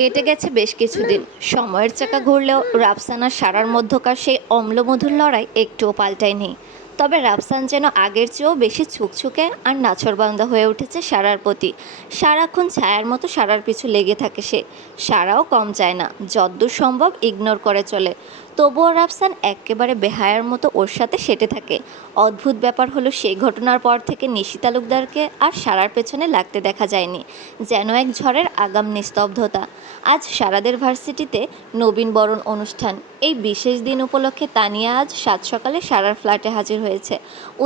কেটে গেছে বেশ কিছুদিন। সময়ের চাকা ঘুরলেও রাফসান আর সারার মধ্যকার সেই অম্লমধুর লড়াই একটুও পাল্টায়নি। তবে রাফসান যেন আগের চেয়েও বেশি ছুকছুকে আর নাছোড়বান্দা হয়ে উঠেছে সারার প্রতি। সারাক্ষণ ছায়ার মতো সারার পিছু লেগে থাকে সে। সারাও কম চায় না, যদ্দূর সম্ভব ইগনোর করে চলে। তবুও রাফসান একেবারে বেহায়ার মতো ওর সাথে সেটে থাকে। অদ্ভুত ব্যাপার হলো, সেই ঘটনার পর থেকে নিশি তালুকদারকে আর সারার পেছনে লাগতে দেখা যায়নি। যেন এক ঝড়ের আগাম নিস্তব্ধতা। আজ সারাদের ভার্সিটিতে নবীনবরণ অনুষ্ঠান। এই বিশেষ দিন উপলক্ষে তানিয়া আজ সাত সকালে সারার ফ্ল্যাটে হাজির হয়েছে।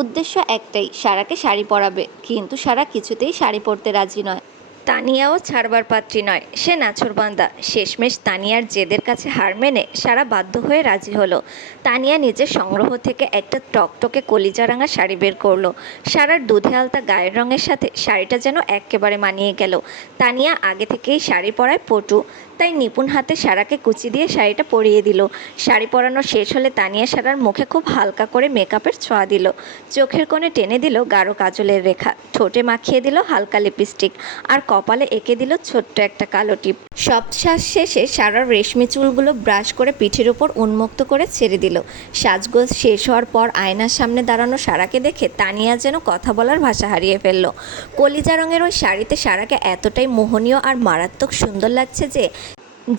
উদ্দেশ্য একটাই, সারাকে শাড়ি পরাবে। কিন্তু সারা কিছুতেই শাড়ি পরতে রাজি নয়। তানিয়াও ছাড়বার পাত্রী নয়, সে নাছোড়বান্দা। শেষমেশ তানিয়ার জেদের কাছে হার মেনে সারা বাধ্য হয়ে রাজি হলো। তানিয়া নিজের সংগ্রহ থেকে একটা টকটকে কলিজারাঙা শাড়ি বের করলো। সারার দুধে আলতা গায়ের রঙের সাথে শাড়িটা যেন একেবারে মানিয়ে গেল। তানিয়া আগে থেকেই শাড়ি পরায় পটু, তাই নিপুণ হাতে সারাকে কুচি দিয়ে শাড়িটা পরিয়ে দিল। শাড়ি পরানো শেষ হলে তানিয়া সারার মুখে খুব হালকা করে মেকআপের ছোঁয়া দিল। চোখের কোণে টেনে দিল গাঢ় কাজলের রেখা, ঠোঁটে মাখিয়ে দিল হালকা লিপস্টিক, আর কপালে এঁকে দিল ছোট্ট একটা কালো টিপ। সব শ্বাস শেষে সারার রেশমি চুলগুলো ব্রাশ করে পিঠের ওপর উন্মুক্ত করে ছেড়ে দিল। সাজগোজ শেষ হওয়ার পর আয়নার সামনে দাঁড়ানো সারাকে দেখে তানিয়া যেন কথা বলার ভাষা হারিয়ে ফেলল। কলিজা রঙের ওই শাড়িতে সারাকে এতটাই মোহনীয় আর মারাত্মক সুন্দর লাগছে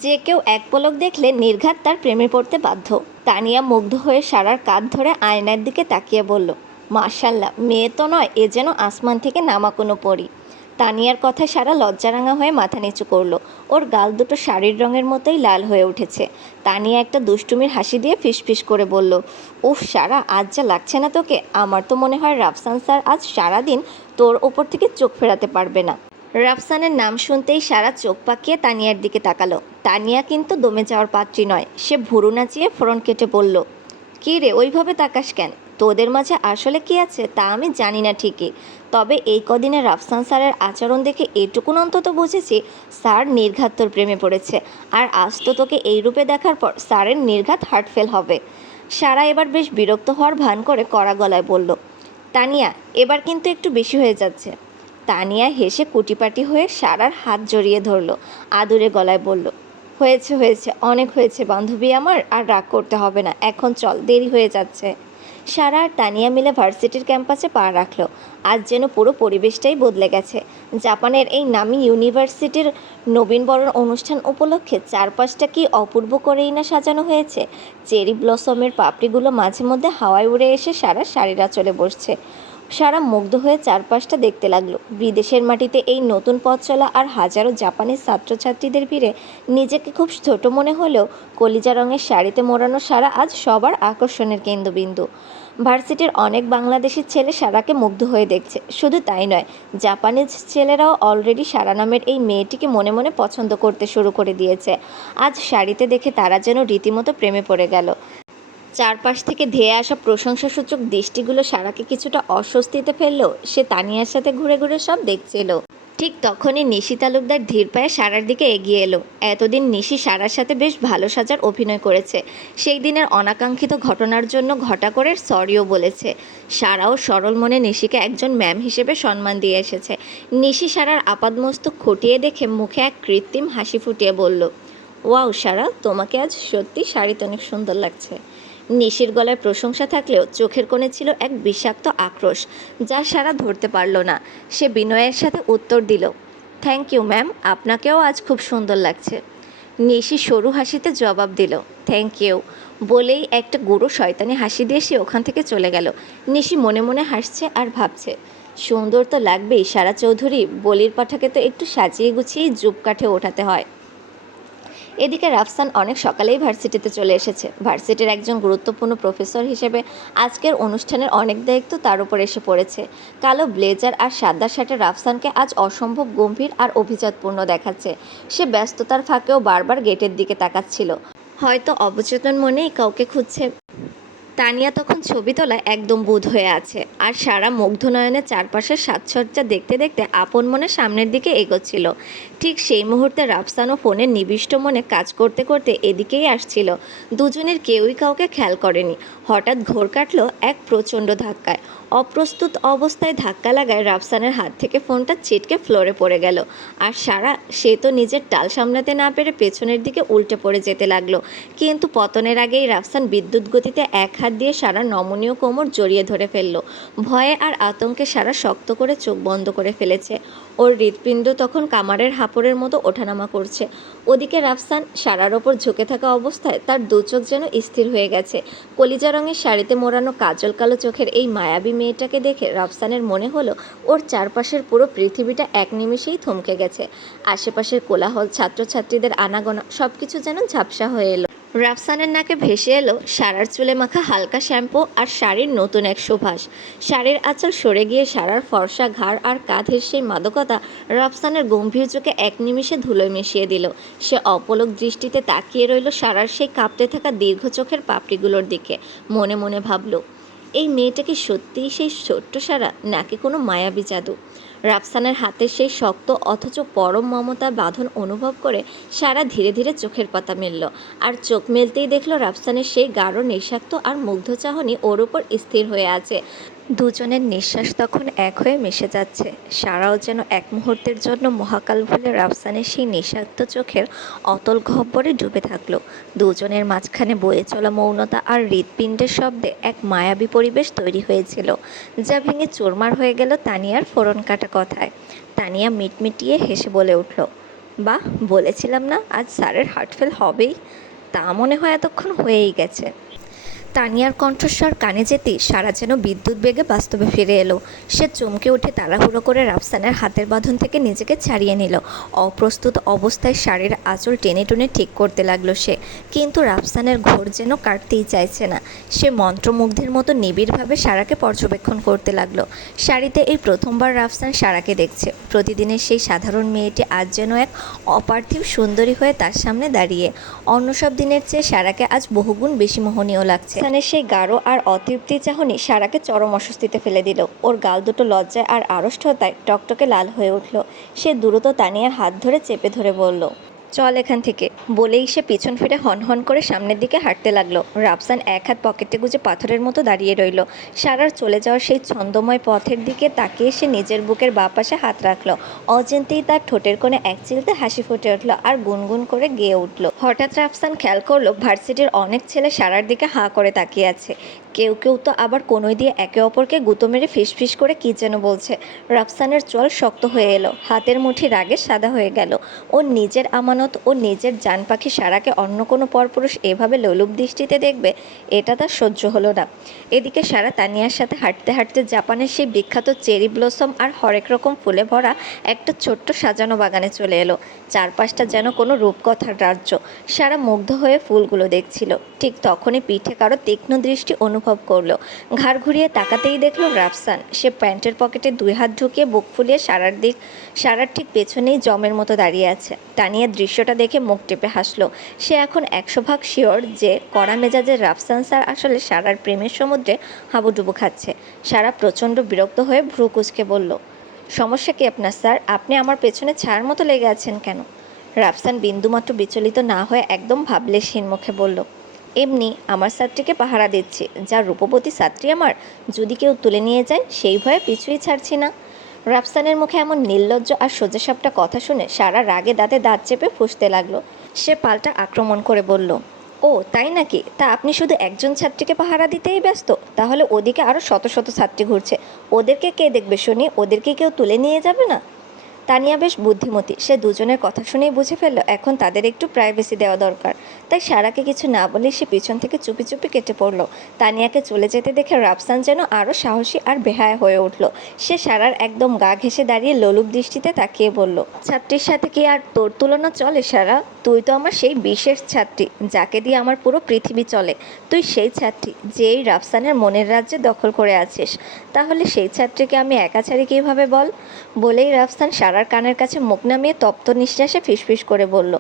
যে কেউ এক পলক দেখলে নির্ঘাত তার প্রেমে পড়তে বাধ্য। তানিয়া মুগ্ধ হয়ে সারার কাঁধ ধরে আয়নার দিকে তাকিয়ে বলল, মাশাল্লাহ, মেয়ে তো নয়, এ যেন আসমান থেকে নামা কোনো পরী। তানিয়ার কথায় সারা লজ্জারাঙা হয়ে মাথা নিচু করলো। ওর গাল দুটো শাড়ির রঙের মতোই লাল হয়ে উঠেছে। তানিয়া একটা দুষ্টুমির হাসি দিয়ে ফিসফিস করে বলল, উফ সারা, আজ যা লাগছে না তোকে! আমার তো মনে হয় রাফসান স্যার আজ সারাদিন তোর ওপর থেকে চোখ ফেরাতে পারবে না। রাফসানের নাম শুনতেই সারা চোখ পাকিয়ে তানিয়ার দিকে তাকালো। তানিয়া কিন্তু দমে যাওয়ার পাত্রী নয়। সে ভুরু নাচিয়ে ফোড়ন কেটে বলল, কী রে, ওইভাবে তাকাস কেন? তোদের মাঝে আসলে কি আছে তা আমি জানি না ঠিকই, তবে এই কদিনে রাফসান স্যারের আচরণ দেখে এটুকুন অন্তত বুঝেছি, স্যার নির্ঘাত তোর প্রেমে পড়েছে। আর আজ তো তোকে এই রূপে দেখার পর স্যারের নির্ঘাত হার্টফেল হবে। সারা এবার বেশ বিরক্ত হওয়ার ভান করে কড়া গলায় বলল, তানিয়া, এবার কিন্তু একটু বেশি হয়ে যাচ্ছে। তানিয়া হেসে কুটিপাটি হয়ে সারার হাত জড়িয়ে ধরল। আদুরে গলায় বলল, হয়েছে হয়েছে, অনেক হয়েছে বান্ধবী আমার, আর রাগ করতে হবে না, এখন চল, দেরি হয়ে যাচ্ছে। সারা আর তানিয়া মিলে ভার্সিটির ক্যাম্পাসে পা রাখলো। আজ যেন পুরো পরিবেশটাই বদলে গেছে। জাপানের এই নামি ইউনিভার্সিটির নবীনবরণ অনুষ্ঠান উপলক্ষে চারপাশটা কি অপূর্ব করেই না সাজানো হয়েছে। চেরি ব্লসমের পাপড়িগুলো মাঝে মধ্যে হাওয়ায় উড়ে এসে সারা শাড়ির আঁচলে বসছে। সারা মুগ্ধ হয়ে চারপাশটা দেখতে লাগলো। বিদেশের মাটিতে এই নতুন পথ চলা আর হাজারো জাপানিজ ছাত্রছাত্রীদের ভিড়ে নিজেকে খুব ছোট মনে হলেও কলিজা রঙের শাড়িতে মোড়ানো সারা আজ সবার আকর্ষণের কেন্দ্রবিন্দু। ভার্সিটির অনেক বাংলাদেশি ছেলে সারাকে মুগ্ধ হয়ে দেখছে। শুধু তাই নয়, জাপানিজ ছেলেরাও অলরেডি সারা নামের এই মেয়েটিকে মনে মনে পছন্দ করতে শুরু করে দিয়েছে। আজ শাড়িতে দেখে তারা যেন রীতিমতো প্রেমে পড়ে গেল। চারপাশ থেকে ধেয়ে আসা প্রশংসাসূচক দৃষ্টিগুলো সারাকে কিছুটা অস্বস্তিতে ফেললেও সে তানিয়ার সাথে ঘুরে ঘুরে সব দেখছিল। ঠিক তখনই নিশি তালুকদার ধীর পায়ে সারার দিকে এগিয়ে এলো। এতদিন নিশি সারার সাথে বেশ ভালো সাজার অভিনয় করেছে। সেই দিনের অনাকাঙ্ক্ষিত ঘটনার জন্য ঘটা করে সরিও বলেছে। সারাও সরল মনে নিশিকে একজন ম্যাম হিসেবে সম্মান দিয়ে এসেছে। নিশি সারার আপাদমস্তক খটিয়ে দেখে মুখে এক কৃত্রিম হাসি ফুটিয়ে বলল, ওয়াও সারা, তোমাকে আজ সত্যি শাড়িতে অনেক সুন্দর লাগছে। নিশির গলায় প্রশংসা থাকলেও চোখের কোণে ছিল এক বিষাক্ত আক্রোশ, যা সারা ধরতে পারল না। সে বিনয়ের সাথে উত্তর দিল, থ্যাংক ইউ ম্যাম, আপনাকেও আজ খুব সুন্দর লাগছে। নিশি সরু হাসিতে জবাব দিল, থ্যাংক ইউ বলেই একটা গুঁড়ো শয়তানি হাসি দিয়ে সে ওখান থেকে চলে গেল। নিশি মনে মনে হাসছে আর ভাবছে, সুন্দর তো লাগবেই সারা চৌধুরী, বলির পাঠাকে তো একটু সাজিয়ে গুছিয়েই জুপ কাঠে ওঠাতে হয়। এদিকে রাফসান অনেক সকালেই ভার্সিটিতে চলে এসেছে। ভার্সিটির একজন গুরুত্বপূর্ণ প্রফেসর হিসেবে আজকের অনুষ্ঠানের অনেক দায়িত্ব তার উপর এসে পড়েছে। কালো ব্লেজার আর সাদা শার্টে রাফসানকে আজ অসম্ভব গম্ভীর আর অভিজাতপূর্ণ দেখাচ্ছে। সে ব্যস্ততার ফাঁকেও বারবার গেটের দিকে তাকাচ্ছিল, হয়তো অবচেতন মনেই কাউকে খুঁজছে। তানিয়া তখন ছবি তোলায় একদম বুঁদ হয়ে আছে, আর সারা মুগ্ধ নয়নে চারপাশের সাজসজ্জা দেখতে দেখতে আপন মনে সামনের দিকে এগোচ্ছিল। ঠিক সেই মুহূর্তে রাফসানও ফোনের নিবিষ্ট মনে কাজ করতে করতে এদিকেই আসছিল। দুজনের কেউই কাউকে খেয়াল করেনি। হঠাৎ ঘোর কাটল এক প্রচণ্ড ধাক্কায়। অপ্রস্তুত অবস্থায় ধাক্কা লাগায় রাফসানের হাত থেকে ফোনটা ছিটকে ফ্লোরে পড়ে গেল। আর সারা, সে তো নিজের টাল সামলাতে না পেরে পেছনের দিকে উল্টে পড়ে যেতে লাগলো। কিন্তু পতনের আগেই রাফসান বিদ্যুৎ গতিতে এক হাত দিয়ে সারা নমনীয় কোমর জড়িয়ে ধরে ফেলল। ভয়ে আর আতঙ্কে সারা শক্ত করে চোখ বন্ধ করে ফেলেছে। ওর হৃৎপিণ্ড তখন কামারের হাঁপড়ের মতো ওঠানামা করছে। ওদিকে রাফসান সারার ওপর ঝুঁকে থাকা অবস্থায় তার দু চোখ যেন স্থির হয়ে গেছে। কলিজা রঙের শাড়িতে মোড়ানো কাজল কালো চোখের এই মায়াবী মেয়েটাকে দেখে রাফসানের মনে হলো ওর চারপাশের পুরো পৃথিবীটা এক নিমেষেই থমকে গেছে। আশেপাশের কোলাহল, ছাত্রছাত্রীদের আনাগোনা সবকিছু যেন ঝাপসা হয়ে এলো। রাফসানের নাকে ভেসে এলো সারার চুলে মাখা হালকা শ্যাম্পু আর শাড়ির নতুন এক সুবাস। শাড়ির আঁচল সরে গিয়ে সারার ফর্সা ঘাড় আর কাঁধের সেই মাদকতা রাফসানের গম্ভীর চোখে এক নিমিষে ধুলোয় মিশিয়ে দিল। সে অপলক দৃষ্টিতে তাকিয়ে রইল সারার সেই কাঁপতে থাকা দীর্ঘ চোখের পাপড়িগুলোর দিকে। মনে মনে ভাবল, এই মেয়েটা কি সত্যিই সেই ছোট্ট সারা, নাকি কোনো মায়াবী জাদু? রাফসানের হাতের সেই শক্ত অথচ পরম মমতার বাঁধন অনুভব করে সারা ধীরে ধীরে চোখের পাতা মেলল। আর চোখ মেলতেই দেখল রাফসানের সেই গাঢ় নিঃস্বার্থ আর মুগ্ধ চাহনি ওর উপর স্থির হয়ে আছে। দুজনের নিঃশ্বাস তখন এক হয়ে মিশে যাচ্ছে। সারাও যেন এক মুহূর্তের জন্য মহাকাল ভুলে রাফসানের সেই নিঃস্বার্থ চোখের অতল গহ্বরে ডুবে থাকলো। দুজনের মাঝখানে বয়ে চলা মৌনতা আর হৃৎপিণ্ডের শব্দে এক মায়াবী পরিবেশ তৈরি হয়েছিল, যা ভেঙে চুরমার হয়ে গেল তানিয়ার ফোড়ন কাটা কথায়। তানিয়া মিটমিটিয়ে হেসে বলে উঠল, বাহ, বলেছিলাম না আজ স্যারের হার্টফেল হবেই। তা মনে হয় এতক্ষণ হয়েই গেছে। তানিয়ার কণ্ঠস্বর কানে যেতেই সারা যেন বিদ্যুৎ বেগে বাস্তবে ফিরে এলো। সে চমকে উঠে তাড়াহুড়ো করে রাফসানের হাতের বাঁধন থেকে নিজেকে ছাড়িয়ে নিল। অপ্রস্তুত অবস্থায় শাড়ির আঁচল টেনে টুনে ঠিক করতে লাগলো সে। কিন্তু রাফসানের ঘোর যেন কাটতেই চাইছে না। সে মন্ত্রমুগ্ধের মতো নিবিড়ভাবে সারাকে পর্যবেক্ষণ করতে লাগলো। শাড়িতে এই প্রথমবার রাফসান সারাকে দেখছে। প্রতিদিনের সেই সাধারণ মেয়েটি আজ যেন এক অপার্থিব সুন্দরী হয়ে তার সামনে দাঁড়িয়ে। অন্য সব দিনের চেয়ে সারাকে আজ বহুগুণ বেশি মোহনীয় লাগছে। রাফসানের সেই গাঢ় আর অতৃপ্তি চাহনি সারাকে চরম অস্বস্তিতে ফেলে দিল। ওর গাল দুটো লজ্জায় আর আড়ষ্টতায় টকটকে লাল হয়ে উঠল। সে দ্রুত তানিয়ার হাত ধরে চেপে ধরে বলল, চল এখান থেকে। বলেই সে পিছন ফিরে হনহন করে সামনের দিকে হাঁটতে লাগলো। রাফসান এক হাত পকেটে গুজে পাথরের মতো দাঁড়িয়ে রইল। সারার চলে যাওয়ার সেই ছন্দময় পথের দিকে তাকিয়ে সে নিজের বুকের বাঁ পাশে হাত রাখল। অচিন্তেই তার ঠোঁটের কোণে এক চিলতে হাসি ফুটে উঠল আর গুনগুন করে গেয়ে উঠল। হঠাৎ রাফসান খেয়াল করলো ভার্সিটির অনেক ছেলে সারার দিকে হাঁ করে তাকিয়ে আছে। কেউ কেউ তো আবার কোনোই দিয়ে একে অপরকে গুঁতো মেরে ফিসফিস করে কী যেন বলছে। রাফসানের চোয়াল শক্ত হয়ে এলো, হাতের মুঠি রাগে সাদা হয়ে গেল। ওর নিজের আমানত ও নিজের জান পাখি সারাকে অন্য কোনো পরপুরুষ এভাবে লোলুপ দৃষ্টিতে দেখবে, এটা তার সহ্য হলো না। এদিকে সারা তানিয়ার সাথে হাঁটতে হাঁটতে জাপানের সেই বিখ্যাত চেরি ব্লসম আর হরেক রকম ফুলে ভরা একটা ছোট্ট সাজানো বাগানে চলে এলো। চারপাশটা যেন কোনো রূপকথার রাজ্য। সারা মুগ্ধ হয়ে ফুলগুলো দেখছিল। ঠিক তখনই পিঠে কারো তীক্ষ্ণ দৃষ্টি অনুভব করলো। ঘাড় ঘুরিয়ে তাকাতেই দেখলো রাফসান। সে প্যান্টের পকেটে দুই হাত ঢুকিয়ে বুক ফুলিয়ে সারার ঠিক পেছনেই জমের মতো দাঁড়িয়ে আছে। তানিয়া দৃশ্যটা দেখে মুখ টেপে হাসলো। সে এখন 100% শিওর যে কড়া মেজাজের রাফসান স্যার আসলে সারার প্রেমের সমুদ্রে হাবুডুবু খাচ্ছে। সারা প্রচণ্ড বিরক্ত হয়ে ভ্রু কুঁচকে বলল, সমস্যা কি আপনার স্যার? আপনি আমার পেছনে ছায়ার মতো লেগে আছেন কেন? রাফসান বিন্দুমাত্র বিচলিত না হয়ে একদম ভাবলেশহীন মুখে বলল, এমনি আমার ছাত্রীকে পাহারা দিচ্ছি। যার রূপবতী ছাত্রী আমার, যদি কেউ তুলে নিয়ে যায় সেই ভয়ে পিছুই ছাড়ছি না। রাফসানের মুখে এমন নির্লজ্জ আর সোজাসাপটা কথা শুনে সারা রাগে দাঁতে দাঁত চেপে ফুঁসতে লাগলো। সে পাল্টা আক্রমণ করে বলল, ও তাই নাকি? তা আপনি শুধু একজন ছাত্রীকে পাহারা দিতেই ব্যস্ত? তাহলে ওদিকে আরও শত শত ছাত্রী ঘুরছে, ওদেরকে কে দেখবে শুনি? ওদেরকে কেউ তুলে নিয়ে যাবে না? তানিয়া বেশ বুদ্ধিমতী। সে দুজনের কথা শুনেই বুঝে ফেলল এখন তাদের একটু প্রাইভেসি দেওয়া দরকার। তাই সারাকে কিছু না বলে সে পিছন থেকে চুপি চুপি কেটে পড়ল। তানিয়াকে চলে যেতে দেখে রাফসান যেন আরও সাহসী আর বেহায়া হয়ে উঠল। সে সারার একদম গা ঘেঁষে দাঁড়িয়ে লোলুপ দৃষ্টিতে তাকিয়ে বলল, ছাত্রীর সাথে কি আর তোর তুলনা চলে সারা? তুই তো আমার সেই বিশেষ ছাত্রী, যাকে দিয়ে আমার পুরো পৃথিবী চলে। তুই সেই ছাত্রী যে এই রাফসানের মনের রাজ্যে দখল করে আছিস। তাহলে সেই ছাত্রীকে আমি একা ছাড়ি কীভাবে বল? বলেই রাফসান সারার কানের কাছে মুখ নামিয়ে তপ্ত নিঃশ্বাসে ফিসফিস করে বলল,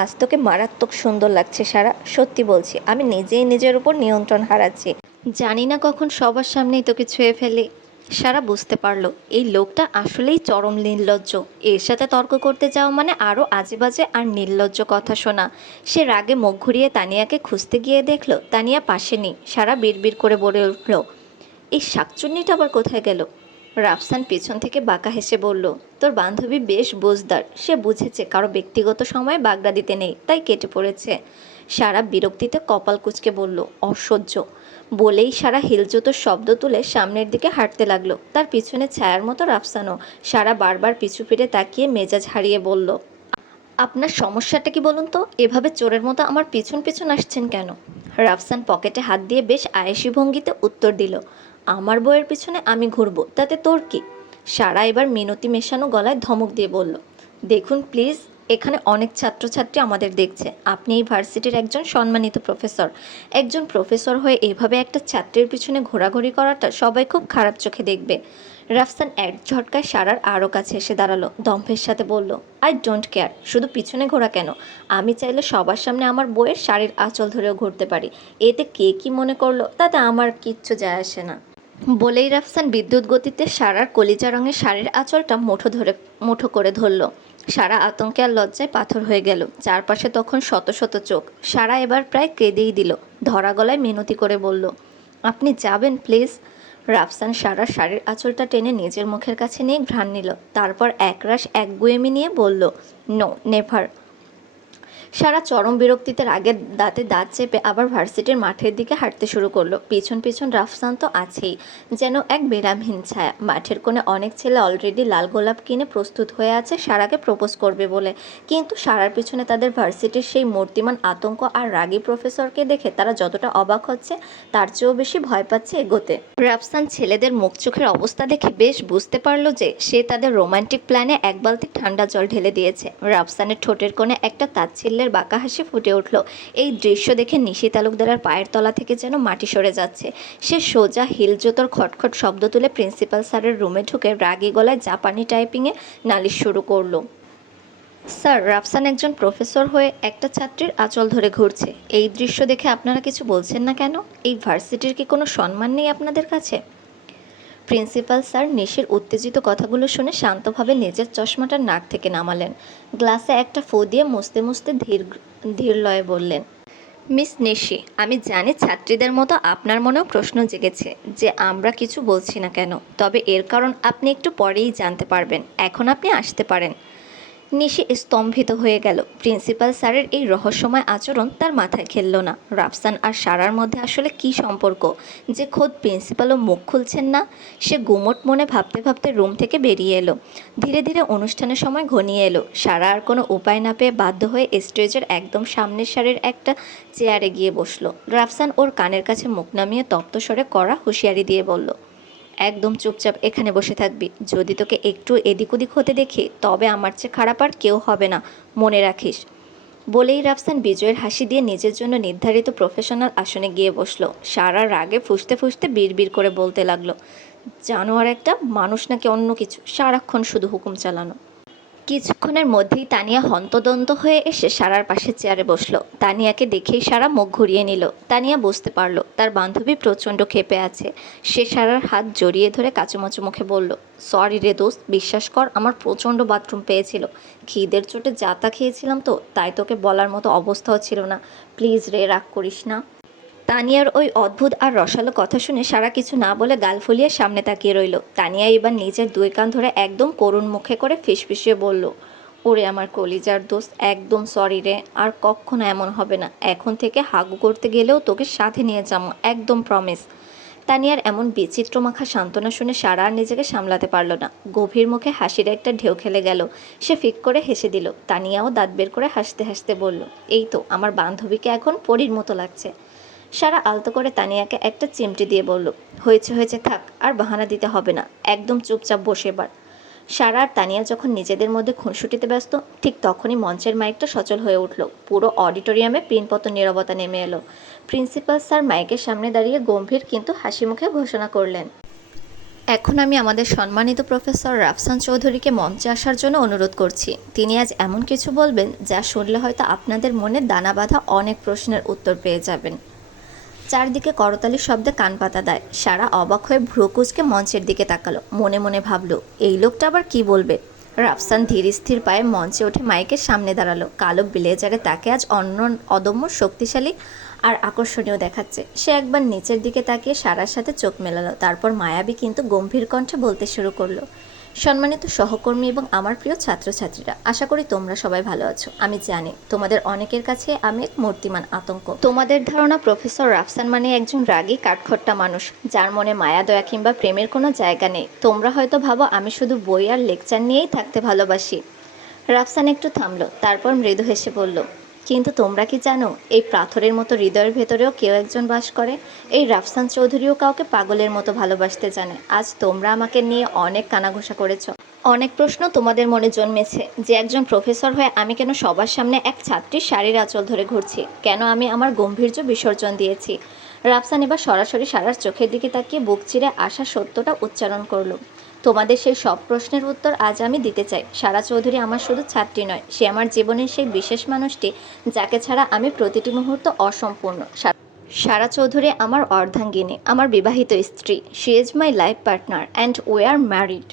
আজ তোকে মারাত্মক সুন্দর লাগছে সারা। সত্যি বলছি, আমি নিজেই নিজের উপর নিয়ন্ত্রণ হারাচ্ছি। জানি না কখন সবার সামনেই তোকে ছুঁয়ে ফেলি। সারা বুঝতে পারলো এই লোকটা আসলেই চরম নির্লজ্জ। এর সাথে তর্ক করতে যাওয়া মানে আরও আজেবাজে আর নির্লজ্জ কথা শোনা। সে রাগে মুখ ঘুরিয়ে তানিয়াকে খুঁজতে গিয়ে দেখলো তানিয়া পাশে নেই। সারা বিড়বিড় করে বলে উঠল, এই শাকচুন্নিটা আবার কোথায় গেল? রাফসান পিছন থেকে বাঁকা হেসে বলল, তোর বান্ধবী বেশ বুঝদার, সে বুঝেছে কারো ব্যক্তিগত সময়ে বাগড়া দিতে নেই, তাই কেটে পড়েছে। সারা বিরক্তিতে কপাল কুঁচকে বলল, অসহ্য। বলেই সারা হিলজুতোর শব্দ তুলে সামনের দিকে হাঁটতে লাগলো। তার পিছনে ছায়ার মতো রাফসানও। সারা বারবার পিছু ফিরে তাকিয়ে মেজাজ হারিয়ে বলল, আপনার সমস্যাটা কি বলুন তো? এভাবে চোরের মতো আমার পিছন পিছন আসছেন কেন? রাফসান পকেটে হাত দিয়ে বেশ আয়েশি ভঙ্গিতে উত্তর দিল, আমার বইয়ের পিছনে আমি ঘুরবো, তাতে তোর কি? সারা এবার মিনতি মেশানো গলায় ধমক দিয়ে বলল, দেখুন প্লিজ, এখানে অনেক ছাত্রছাত্রী আমাদের দেখছে। আপনি এই ভার্সিটির একজন সম্মানিত প্রফেসর। একজন প্রফেসর হয়ে এভাবে একটা ছাত্রের পিছনে ঘোরাঘুরি করাটা সবাই খুব খারাপ চোখে দেখবে। রাফসান এক ঝটকায় সারার আরও কাছে এসে দাঁড়ালো, দম্ভের সাথে বলল, আই ডোন্ট কেয়ার, শুধু পিছনে ঘোরা কেন, আমি চাইলে সবার সামনে আমার বইয়ের শাড়ির আঁচল ধরেও ঘুরতে পারি। এতে কে কি মনে করলো তাতে আমার কিচ্ছু যায় আসে না। বলেই রাফসান বিদ্যুৎ গতিতে সারার কলিজা রঙের শাড়ির আঁচলটা মুঠো করে ধরল। সারা আতঙ্কে আর লজ্জায় পাথর হয়ে গেল। চারপাশে তখন শত শত চোখ। সারা এবার প্রায় কেঁদেই দিল। ধরা গলায় মিনতি করে বলল, আপনি যাবেন প্লিজ। রাফসান সারার শাড়ির আঁচলটা টেনে নিজের মুখের কাছে নিয়ে ঘ্রাণ নিল। তারপর একরাশ একগুঁয়েমি নিয়ে বলল, নো নেভার। সারা চরম বিরক্তিতে রাগের দাঁতে দাঁত চেপে আবার ভার্সিটির মাঠের দিকে হাঁটতে শুরু করলো। পিছন পিছন রাফসান তো আছেই, যেন এক বিরামহীন ছায়া। মাঠের কোণে অনেক ছেলে অলরেডি লাল গোলাপ কিনে প্রস্তুত হয়ে আছে সারাকে প্রপোজ করবে বলে। কিন্তু সারার পিছনে তাদের ভার্সিটির সেই মূর্তিমান আতঙ্ক আর রাগী প্রফেসরকে দেখে তারা যতটা অবাক হচ্ছে তার চেয়েও বেশি ভয় পাচ্ছে এগোতে। রাফসান ছেলেদের মুখ চোখের অবস্থা দেখে বেশ বুঝতে পারল যে সে তাদের রোমান্টিক প্ল্যানে এক বালতি ঠান্ডা জল ঢেলে দিয়েছে। রাফসানের ঠোঁটের কোণে একটা তাচ্ছিল্যের বাঁকা হাসি ফুটে উঠল। এই দৃশ্য দেখে নিশি তালুকদারের পায়ের তলা থেকে যেন মাটি সরে যাচ্ছে। সে সোজা হিল জুতোর খটখট শব্দ তুলে প্রিন্সিপাল স্যারের রুমে ঢুকে রাগী গলায় জাপানি টাইপিংয়ে নালিশ শুরু করলো, স্যার, রাফসান একজন প্রফেসর হয়ে একটা ছাত্রীর আঁচল ধরে ঘুরছে। এই দৃশ্য দেখে আপনারা কিছু বলছেন না কেন? এই ভার্সিটির কি কোনো সম্মান নেই আপনাদের কাছে? প্রিন্সিপাল স্যার নিশির উত্তেজিত কথাগুলো শুনে শান্তভাবে নিজের চশমাটা নাক থেকে নামালেন। গ্লাসে একটা ফু দিয়ে মুছতে মুছতে ধীর লয়ে বললেন, মিস নিশি, আমি জানি ছাত্রীদের মতো আপনার মনেও প্রশ্ন জেগেছে যে আমরা কিছু বলছি না কেন। তবে এর কারণ আপনি একটু পরেই জানতে পারবেন। এখন আপনি আসতে পারেন। নিশি স্তম্ভিত হয়ে গেল। প্রিন্সিপাল স্যারের এই রহস্যময় আচরণ তার মাথায় খেলল না। রাফসান আর সারার মধ্যে আসলে কী সম্পর্ক যে খোদ প্রিন্সিপালও মুখ খুলছেন না? সে গুমোট মনে ভাবতে ভাবতে রুম থেকে বেরিয়ে এলো। ধীরে ধীরে অনুষ্ঠানের সময় ঘনিয়ে এলো। সারা আর কোনো উপায় না পেয়ে বাধ্য হয়ে স্টেজের একদম সামনের সারির একটা চেয়ারে গিয়ে বসলো। রাফসান ওর কানের কাছে মুখ নামিয়ে তপ্ত স্বরে কড়া হুঁশিয়ারি দিয়ে বলল, একদম চুপচাপ এখানে বসে থাকবি। যদি তোকে একটু এদিক ওদিক হতে দেখি তবে আমার চেয়ে খারাপ আর কেউ হবে না, মনে রাখিস। বলেই রাফসান বিজয়ের হাসি দিয়ে নিজের জন্য নির্ধারিত প্রফেশনাল আসনে গিয়ে বসলো। সারা রাগে ফুঁসতে ফুঁসতে বিড়বিড় করে বলতে লাগলো, জানোয়ার একটা, মানুষ নাকি অন্য কিছু, সারাক্ষণ শুধু হুকুম চালানো। কিছুক্ষণের মধ্যেই তানিয়া হন্তদন্ত হয়ে এসে সারার পাশে চেয়ারে বসলো। তানিয়াকে দেখেই সারা মুখ ঘুরিয়ে নিল। তানিয়া বুঝতে পারল তার বান্ধবী প্রচণ্ড ক্ষেপে আছে। সে সারার হাত জড়িয়ে ধরে কাচুমাচু মুখে বলল, সরি রে দোস্ত, বিশ্বাস কর আমার প্রচণ্ড বাথরুম পেয়েছিল। খিদের চোটে যাতা খেয়েছিলাম তো, তাই তোকে বলার মতো অবস্থাও ছিল না। প্লিজ রে, রাগ করিস না। তানিয়ার ওই অদ্ভুত আর রসালো কথা শুনে সারা কিছু না বলে গাল ফুলিয়ে সামনে তাকিয়ে রইল। তানিয়া এবার নিজের দুই কান ধরে একদম করুণ মুখে করে ফিসফিসিয়ে বলল, ওরে আমার কলিজার দোস্ত, একদম সরি রে, আর কখনো এমন হবে না। এখন থেকে হাগু করতে গেলেও তোকে সাথে নিয়ে যাবো, একদম প্রমিস। তানিয়ার এমন বিচিত্র মাখা সান্ত্বনা শুনে সারা আর নিজেকে সামলাতে পারল না। গভীর মুখে হাসির একটা ঢেউ খেলে গেল। সে ফিক করে হেসে দিল। তানিয়াও দাঁত বের করে হাসতে হাসতে বলল, এই তো, আমার বান্ধবীকে এখন পরীর মতো লাগছে। সারা আলতো করে তানিয়াকে একটা চিমটি দিয়ে বলল, হয়েছে হয়েছে, থাক, আর বাহানা দিতে হবে না, একদম চুপচাপ বসে এবার। সারা আর তানিয়া যখন নিজেদের মধ্যে খুনসুটিতে ব্যস্ত, ঠিক তখনই মঞ্চের মাইকটা সচল হয়ে উঠল। পুরো অডিটোরিয়ামে পিনপত নীরবতা নেমে এলো। প্রিন্সিপাল স্যার মাইকের সামনে দাঁড়িয়ে গম্ভীর কিন্তু হাসি মুখে ঘোষণা করলেন, এখন আমি আমাদের সম্মানিত প্রফেসর রাফসান চৌধুরীকে মঞ্চে আসার জন্য অনুরোধ করছি। তিনি আজ এমন কিছু বলবেন যা শুনলে হয়তো আপনাদের মনে দানা বাঁধা অনেক প্রশ্নের উত্তর পেয়ে যাবেন। চারদিকে করতালির শব্দে কান পাতা দেয়। সারা অবাক হয়ে ভ্রু কুঁচকে মঞ্চের দিকে তাকালো। মনে মনে ভাবলো, এই লোকটা আবার কি বলবে। রাফসান ধীর স্থির পায়ে মঞ্চে উঠে মাইকের সামনে দাঁড়ালো। কালো ব্লেজারে তাকে আজ অন্য অদম্য শক্তিশালী আর আকর্ষণীয় দেখাচ্ছে। সে একবার নিচের দিকে তাকিয়ে সারার সাথে চোখ মেলালো, তারপর মায়াবী কিন্তু গম্ভীর কণ্ঠে বলতে শুরু করলো। সম্মানিত সহকর্মী এবং আমার প্রিয় ছাত্রছাত্রীরা, আশা করি তোমরা সবাই ভালো আছো। আমি জানি তোমাদের অনেকের কাছে আমি এক মূর্তিমান আতঙ্ক। তোমাদের ধারণা প্রফেসর রাফসান মানে একজন রাগী কাঠখোট্টা মানুষ, যার মনে মায়া দয়া কিংবা প্রেমের কোনো জায়গা নেই। তোমরা হয়তো ভাবো আমি শুধু বই আর লেকচার নিয়েই থাকতে ভালোবাসি। রাফসান একটু থামলো, তারপর মৃদু হেসে বলল, কিন্তু তোমরা কি জানো, এই পাথরের মতো হৃদয়ের ভেতরেও কেউ একজন বাস করে। এই রাফসান চৌধুরীও কাউকে পাগলের মতো ভালোবাসতে জানে। আজ তোমরা আমাকে নিয়ে অনেক কানাঘুষা করেছ, অনেক প্রশ্ন তোমাদের মনে জন্মেছে যে একজন প্রফেসর হয়ে আমি কেন সবার সামনে এক ছাত্রীর শাড়ির আঁচল ধরে ঘুরছি, কেন আমি আমার গম্ভীর্য বিসর্জন দিয়েছি। রাফসান এবার সরাসরি সারার চোখের দিকে তাকিয়ে বুক চিরে আসা সত্যটা উচ্চারণ করলো। তোমাদের সেই সব প্রশ্নের উত্তর আজ আমি দিতে চাই। সারা চৌধুরী আমার শুধু ছাত্রী নয়, সে আমার জীবনের সেই বিশেষ মানুষটি যাকে ছাড়া আমি প্রতিটি মুহূর্ত অসম্পূর্ণ। সারা চৌধুরী আমার অর্ধাঙ্গিনী, আমার বিবাহিত স্ত্রী। She is my life partner and we are married.